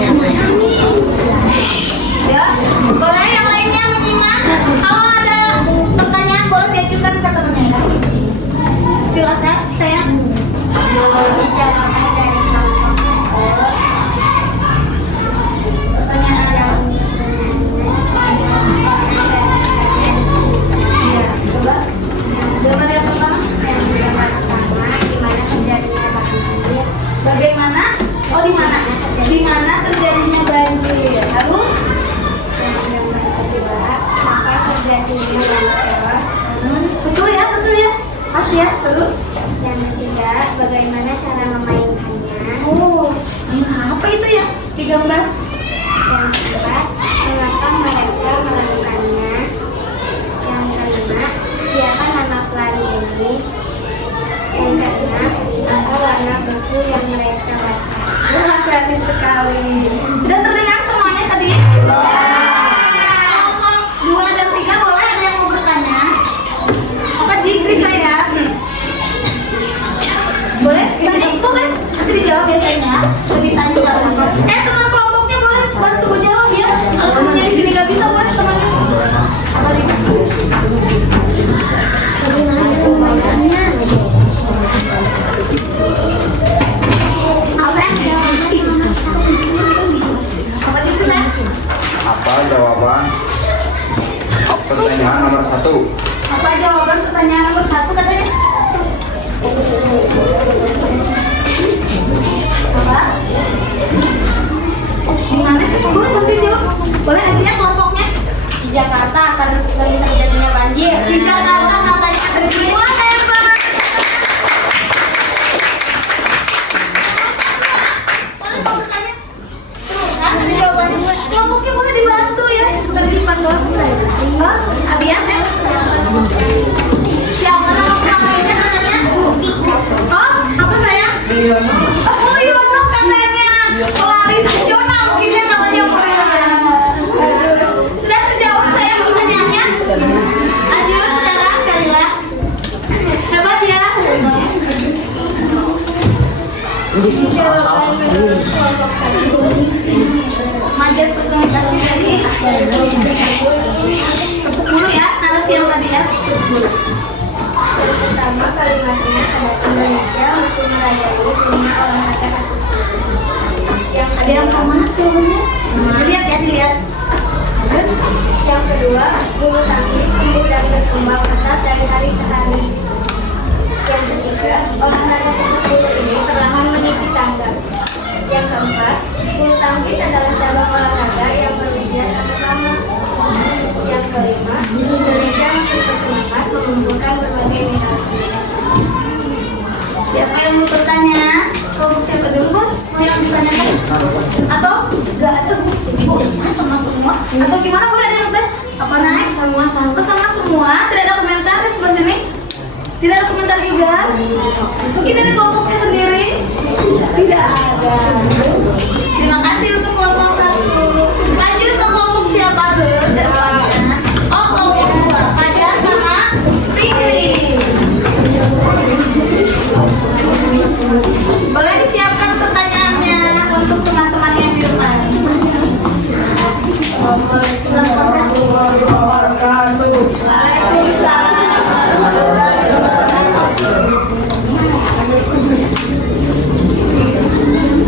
Sama-sama. Ya. Boleh yang lainnya menyimak. Kalau ada pertanyaan boleh diajukan ke temannya. Silakan saya. Pertanyaan. Iya, coba. Jawaban yang pertama. Bagaimana? Oh, di mana? Di mana terjadinya banjir? Lalu? Betul ya. Pas ya, terus? Yang ketiga, bagaimana cara memainkannya? Oh, ini apa itu ya? Di gambar? Yang keempat, mengapa mereka melakukannya? Yang kelima, siapa nama pelari ini? Yang keenam, apa warna buku yang mereka baca? Wah, kreatif sekali. Sudah terdengar semuanya tadi? Kelompok 2 dan 3 boleh ada yang mau bertanya? Apa di Inggris saya? Boleh? Tadi boleh? Nanti dijawab biasanya. Sebisanya kalau teman kelompoknya boleh bantu jawab ya. Kalau temannya di sini nggak bisa boleh temannya. Bagaimana cara memainkannya? Apa sih itu saya? Apa jawaban pertanyaan nomor 1? Apa jawaban pertanyaan nomor 1 katanya? Apa? Di mana sih? Boleh sampai jawab? Boleh hasilnya kelompoknya? di Jakarta karena sering terjadinya banjir. Di Jakarta katanya terjadi. Wah, hebat. Boleh mau bertanya? Hah? Ada jawabannya? Kelompoknya boleh dibantu ya. Bukan di depan doang. Hah? Abias ya? Siapa nama pemainnya katanya? Oh, apa saya? Oh, Yono katanya. Pelari nasional mungkin ya namanya sudah terjawab saya pertanyaannya. Lanjut sekarang kali ya. Hebat ya. Majas presentasi dari tepuk dulu ya narasi yang tadi ya. Yang pertama kalimatnya ada Indonesia masih merajai dunia olahraga atletik. Yang Ada yang sama jawabannya? Dilihat ya, dilihat. Yang kedua, bulu tangkis tumbuh dan berkembang pesat dari hari ke hari. Yang ketiga, olahraga tepuk bulu ini perlahan meniti tangga. Yang keempat, bulu tangkis adalah cabang olahraga yang berusia sangat lama. Yang kelima, Indonesia masih bersemangat mengumpulkan berbagai medali. Siapa yang mau bertanya? Kelompok siapa dulu, Bu? Mau yang bertanya? Atau? Gak ada, Bu. Oh, masa Atau gimana boleh ada yang bertanya? Apa naik? Semua tahu. Oh, sama semua? Tidak ada komentar di sebelah sini? Tidak ada komentar juga? Mungkin dari kelompoknya sendiri? Tidak ada. Terima kasih untuk kelompok 1. Lanjut ke kelompok siapa ke depannya? Oh, kelompok 2. Fajar sama Fikri. Boleh disiapkan pertanyaannya untuk teman-teman yang di rumah.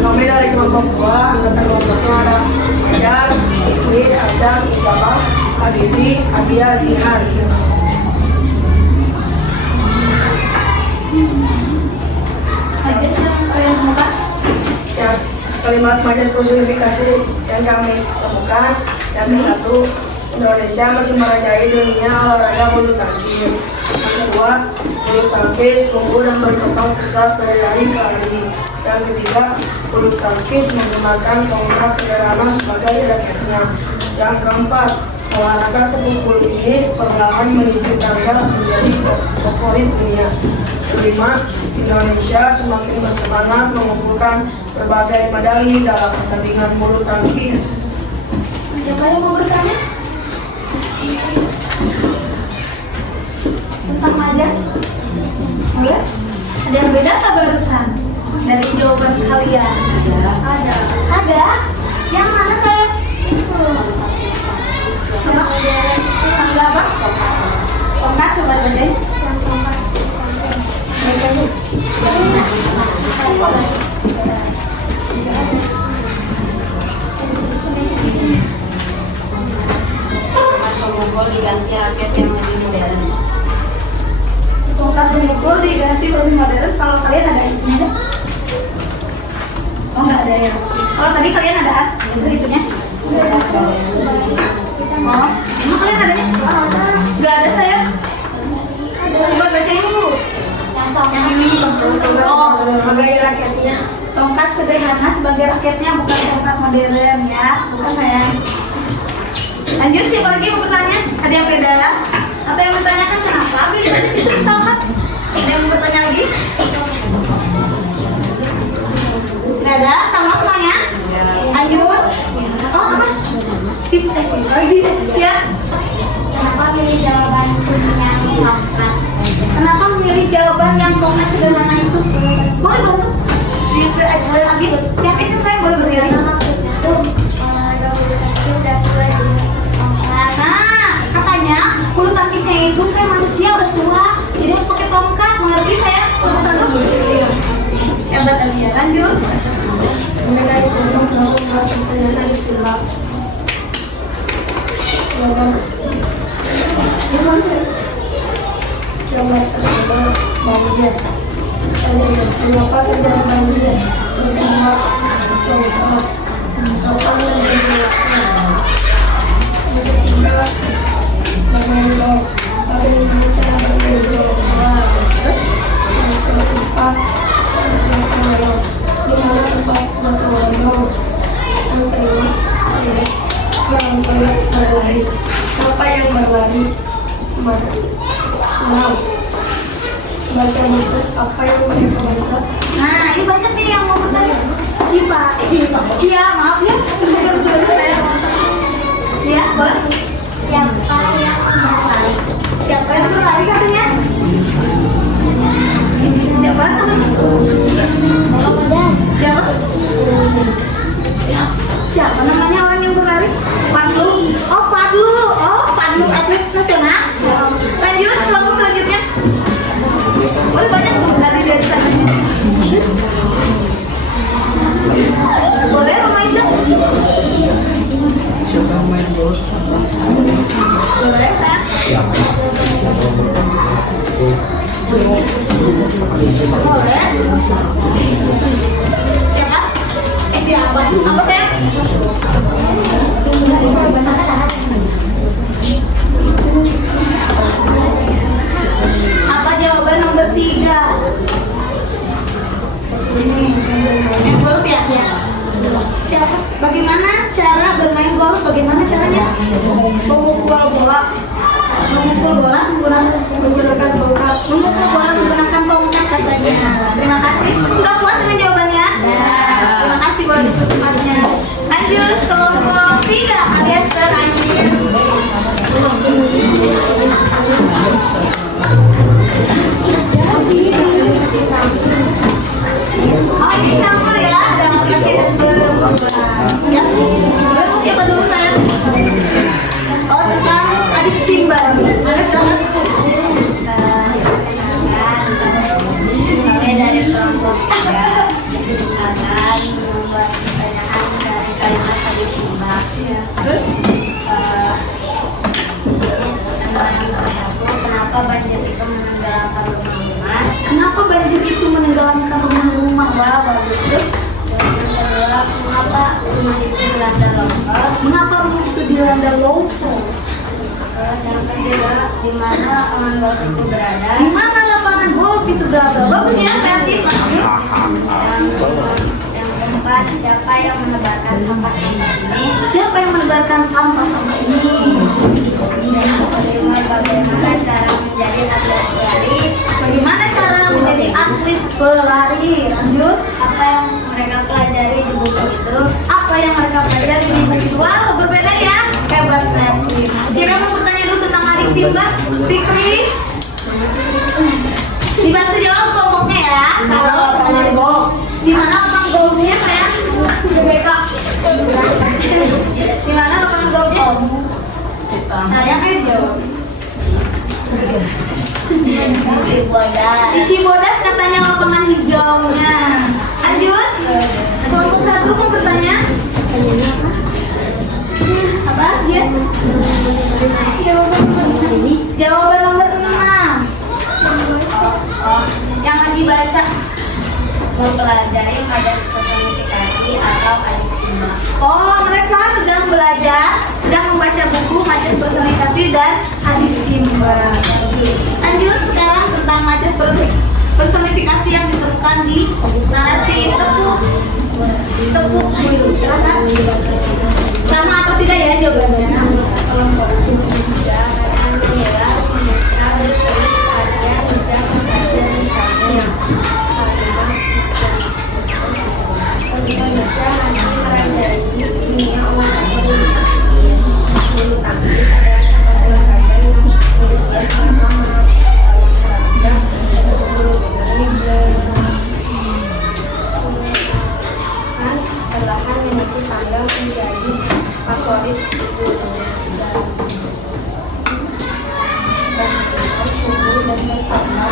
Kami dari kelompok 2, anggota kelompoknya ada Fajar, Fikri, Adam, Ijabah, Aditi, Adia, Jihan. Aja yang semoga. Yang kalimat majas personifikasi yang kami temukan yang ke-1, Indonesia masih merajai dunia olahraga bulu tangkis. Yang kedua, bulu tangkis tumbuh dan berkembang pesat dari hari ke hari. Yang ketiga, bulu tangkis menggunakan tongkat sederhana sebagai raketnya. Yang keempat, olahraga tepuk bulu ini perlahan meniti tangga menjadi favorit dunia. Kelima, Indonesia semakin bersemangat mengumpulkan berbagai medali dalam pertandingan bulu tangkis. Siapa yang mau bertanya? Tentang majas? Boleh? Ada yang beda apa barusan? Dari jawaban kalian? Ada. Ada? Yang mana saya? Itu. Apa? Tangga apa? Tongkat, coba bacain. Yang keempat. Bacain. Pemukul diganti raket yang lebih modern. Tongkat pemukul diganti lebih modern. Kalau kalian ada itunya ada? Oh, nggak ada ya. Kalau tadi kalian ada itunya? Oh, emang kalian adanya? Nggak ada saya. Coba bacain dulu. Yang ini. Oh, sebagai raketnya. Tongkat sederhana sebagai raketnya, bukan tongkat modern ya. Bukan sayang. Lanjut, siapa lagi yang mau bertanya? Ada yang beda? Atau yang bertanyakan kenapa pilih di situ misalkan? Ada yang mau bertanya lagi? Nggak ada? Sama semuanya? Lanjut. Oh, apa? Sip lagi ya. Kenapa milih jawaban yang tongkat? Kenapa memilih jawaban yang tongkat sederhana itu? Boleh banget. Boleh lagi. Yang kecil saya boleh berdiri. Maksudnya tuh olahraga bulu tangkis udah tua jadi tongkat. Nah, katanya bulu tangkisnya itu kayak manusia udah tua, jadi harus pakai tongkat. Mengerti saya? Kelompok 1. Siapa tadi ya? Lanjut. Mengenai kelompok 2 pertanyaan di sebelah. Yang pertama, banjir. Kenapa terjadi banjir? Pertama, contoh. Kapan menjadi ketiga, mengendor. Bagaimana cara mengendor? Yang keempat, di mana tempat mengendor? Yang kelima, yang berlari. Siapa yang berlari? Enam. Baca buku apa yang mereka baca? Nah, ini banyak nih yang mau bertanya. Siapa? Iya, maaf ya. Betul saya. Ya, boleh. Siapa yang berlari? Siapa yang berlari katanya? Siapa namanya? Siapa? Siapa namanya orang yang berlari? Fadlu. Oh, Fadlu. Oh, Fadlu atlet nasional. Lanjut kelompok selanjutnya. Boleh banyak tuh dari sananya. Boleh Rumah Isya? Siapa yang main bola? Boleh sayang. Boleh. Siapa? Siapa? Apa sayang? Apa jawaban nomor 3? Ini yang golf ya? Siapa? Bagaimana cara bermain golf? Bagaimana caranya? Memukul bola. Memukul bola menggunakan tongkat. Memukul bola menggunakan tongkat katanya. Terima kasih. Sudah puas dengan jawabannya? Terima kasih boleh duduk tempatnya. Lanjut kelompok 3 alias terakhir. Oh ini campur ya, ada laki-laki dan perempuan. Siap? Siapa dulu sayang? Oh tentang adik Simba. Mana silakan? Kami dari kelompok 3 akan membuat pertanyaan dari kalimat adik Simba. Terus? Kenapa banjir itu menenggelamkan rumah-rumah? Kenapa banjir itu menenggelamkan rumah-rumah? Wah, bagus. Terus? Yang kedua, mengapa rumah itu dilanda longsor? Mengapa rumah itu dilanda longsor? Yang ketiga, di mana lapangan golf itu berada? Di mana lapangan golf itu berada? Bagus ya, kreatif. Lanjut. Yang keempat, siapa yang menebarkan sampah-sampah ini? Siapa yang menebarkan sampah-sampah ini? Yang kelima, bagaimana cara menjadi atlet pelari? Bagaimana cara menjadi atlet pelari? Lanjut. Apa yang mereka pelajari di buku itu? Apa yang mereka pelajari di buku itu? Wow, berbeda ya. Hebat kreatif. Siapa yang mau bertanya dulu tentang adik Simba? Fikri? Dibantu jawab kelompoknya ya. Kalau pertanyaan golf, di mana lapangan golfnya sayang? Di mana lapangan golfnya? Sayang jawab. Di Bodas. Di Cibodas katanya lapangan hijaunya. Lanjut. Kelompok 1 mau bertanya? Apa? Ya? Jawaban nomor 6. Yang lagi baca. Mempelajari model personifikasi atau adik Simba. Oh, mereka sedang belajar, sedang membaca buku Majas Personifikasi dan Adik Simba. Lanjut sekarang tentang Majas Personifikasi yang ditemukan di narasi tepuk dulu. Silakan. Sama atau tidak ya jawabannya? Kelompok 3 akan menilai membaca bertulis saja tidak membaca misalnya. Indonesia masih merajai dunia untuk bulu tangkis adalah olahraga yang berusia selama menonton bulu perlahan menjadi tanggal menjadi favorit bulu dan bertambah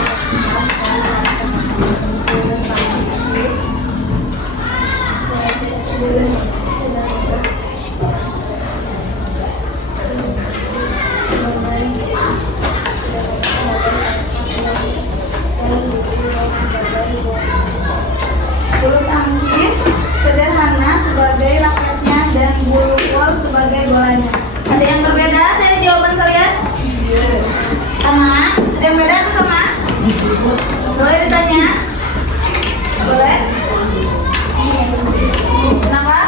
Bulu tangkis sederhana sebagai rakyatnya dan bulu wol sebagai bolanya. Ada yang berbeda dari jawaban kalian? Sama? Ada yang beda atau sama? Boleh ditanya? Boleh? Kenapa?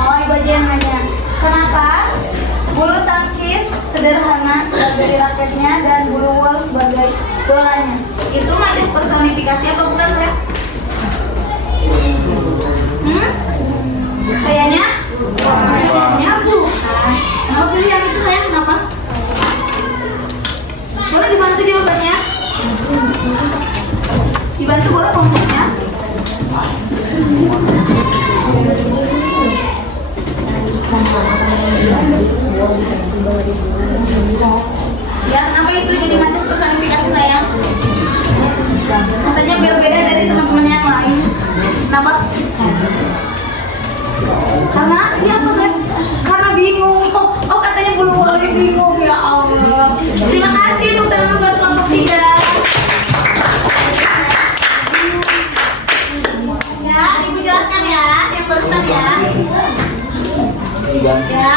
Oh, ibu aja yang nanya. Kenapa bulu tangkis sederhana sebagai rakyatnya dan bulu wol sebagai bolanya? Itu masih personifikasi apa bukan, Teh? Kayaknya? Kayaknya bukan. Kenapa pilih yang itu sayang? Kenapa? Boleh dibantu jawabannya? Dibantu boleh kelompoknya? Ya, kenapa itu jadi matis personifikasi sayang? Katanya berbeda dari teman-teman yang lain. Kenapa? Karena ini apa sayang? Karena bingung. Oh katanya bulu wolnya bingung, ya Allah. Terima kasih untuk teman buat kelompok 3. Ya, ibu jelaskan ya yang barusan ya. Ya,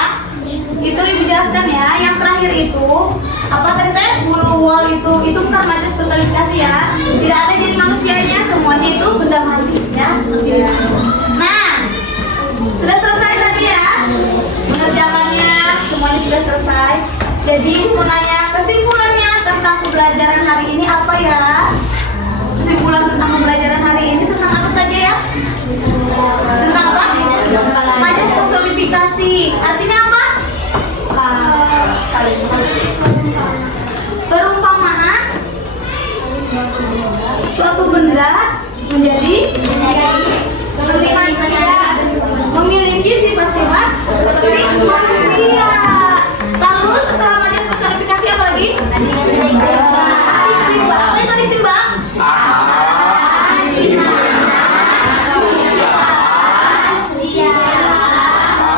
itu ibu jelaskan ya. Yang terakhir itu apa tadi teh? Bulu wol itu bukan majas personifikasi ya. Tidak ada jadi manusianya, semuanya itu benda mati ya seperti itu. Nah, sudah selesai tadi ya mengerjakannya, semuanya sudah Jadi ibu nanya kesimpulannya tentang pembelajaran hari ini apa ya? Kesimpulan tentang pembelajaran hari ini tentang apa saja ya? Tentang apa? Majas personifikasi. Artinya apa? Perumpamaan suatu benda menjadi seperti manusia, memiliki sifat-sifat seperti manusia. Lalu setelah majas personifikasi apa lagi? Adik Simba. Apa itu adik Simba?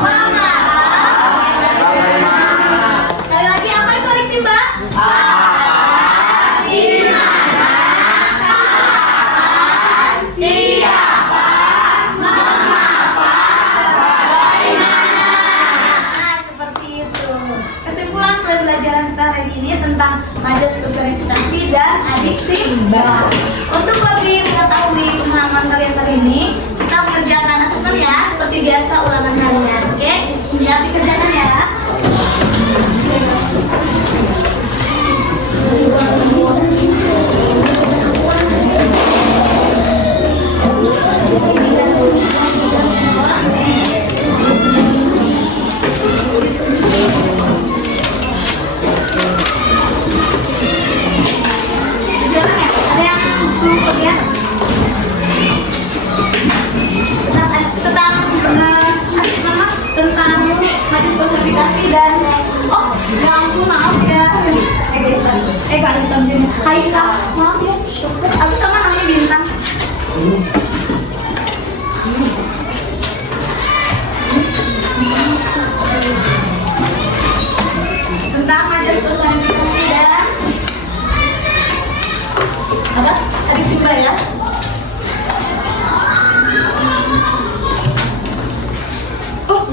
Mama. Sekali lagi, apa itu adik Simba? Nah, seperti itu. Kesimpulan pembelajaran kita hari ini tentang majas personifikasi dan adik Simba. Untuk lebih mengetahui pemahaman kalian kali ini, kita mengerjakan asesmen ya, seperti biasa ulangan harian. Oke, siap dikerjakan ya. Ada yang belum kerja? Tentang tentang majas personifikasi dan ya ampun, maaf ya guys, gak bisa begini. Hai kak, maaf ya, aku sama namanya Bintang. Tentang majas personifikasi dan apa? Adik Simba ya. Oh,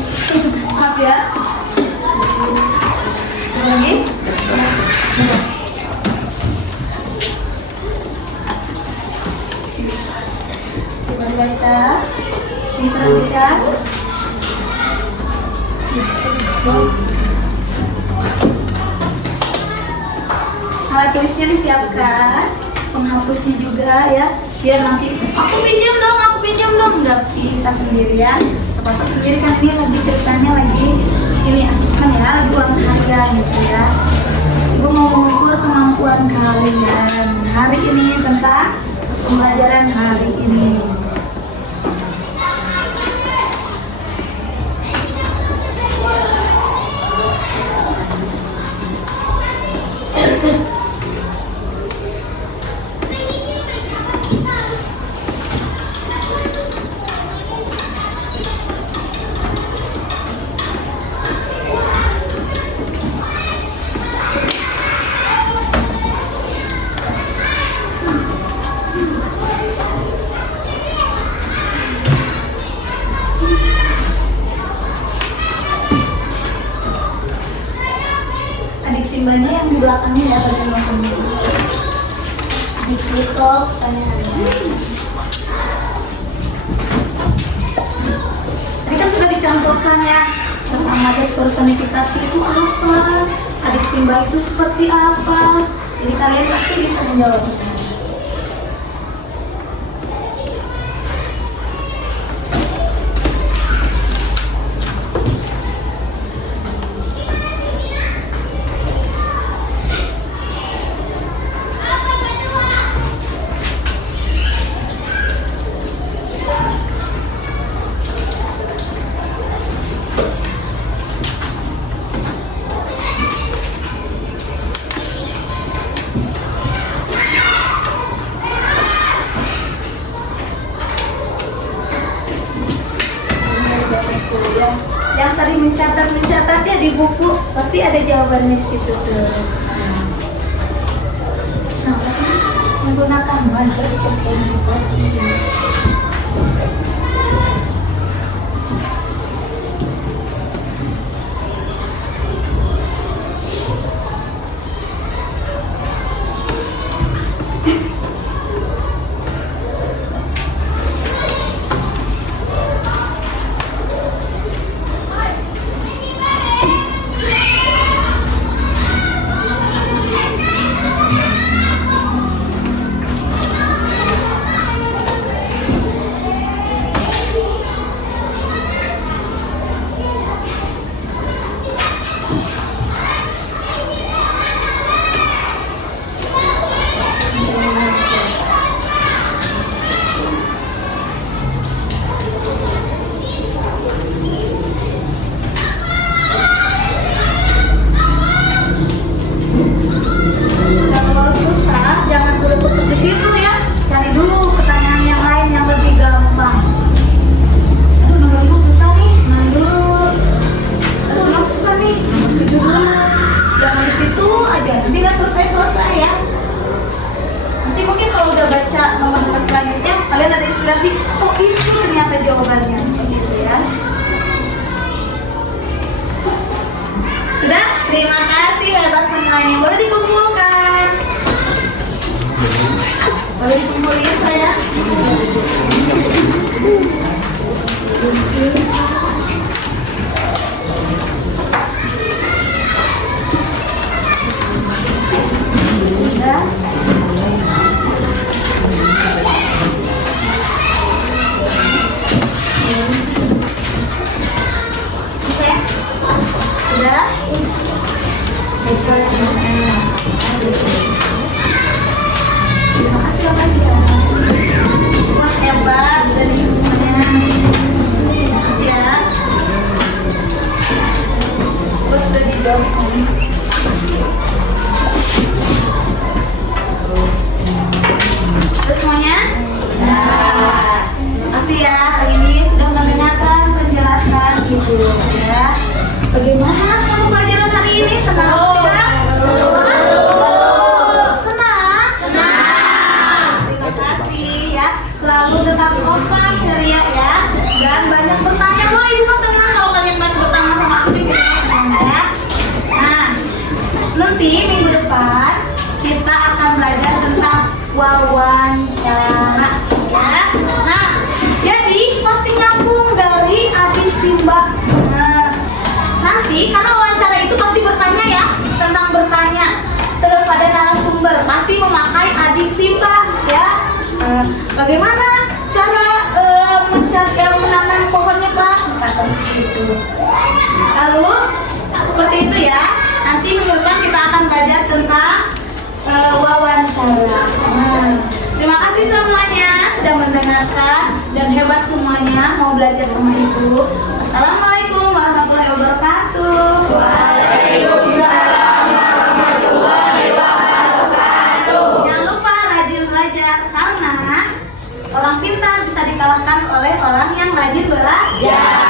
maaf ya. Lagi. Coba dibaca. Diperhatikan. Alat tulisnya disiapkan, penghapusnya juga ya, biar nanti aku pinjam dong, nggak bisa sendirian, apa sendiri kan. Ini lagi ceritanya lagi ini asesmen ya, lagi ulang harian gitu ya. Ibu mau mengukur kemampuan kalian hari ini tentang pembelajaran hari ini. Adik Simbanya yang di belakangnya ya, bagian belakangnya. Sedikit kok pertanyaannya. Tadi kan sudah dicontohkan ya tentang majas personifikasi itu apa, adik Simba itu seperti apa. Jadi kalian pasti bisa menjawabnya. Yang tadi mencatat ya di buku, pasti ada jawabannya di situ tuh. Nah, menggunakan majas personifikasi. sih? Oh itu ternyata jawabannya seperti itu ya. Sudah, terima kasih hebat semuanya. Boleh dikumpulkan. Boleh dikumpulin saya. Sudah. Bisa ya? Sudah. Terima kasih Bapak sudah. Wah hebat, sudah bisa semuanya. Terima kasih ya. Terus sudah dijawab semuanya. Sudah semuanya? Terima kasih ya, hari ini sudah mendengarkan penjelasan Ibu ya. Bagaimana kamu pelajaran hari ini? Senang tidak? Senang? Senang. Terima kasih ya. Selalu tetap kompak, ceria ya. Dan banyak bertanya. Wah Ibu mah senang kalau kalian banyak bertanya sama aku. Ibu senang ya. Nah, nanti minggu depan kita akan belajar tentang wawancara ya. Nah, jadi pasti nyambung dari Adik Simba. Nah, nanti karena wawancara itu pasti bertanya ya, tentang bertanya kepada narasumber, pasti memakai Adik Simba ya. Bagaimana cara menanam pohonnya Pak? Misalkan seperti itu. Lalu seperti itu ya. Nanti minggu depan kita akan belajar tentang wawancara. Terima kasih semuanya sudah mendengarkan dan hebat semuanya mau belajar sama Ibu. Assalamualaikum warahmatullahi wabarakatuh. Waalaikumsalam warahmatullahi wabarakatuh. Jangan lupa rajin belajar karena orang pintar bisa dikalahkan oleh orang yang rajin belajar.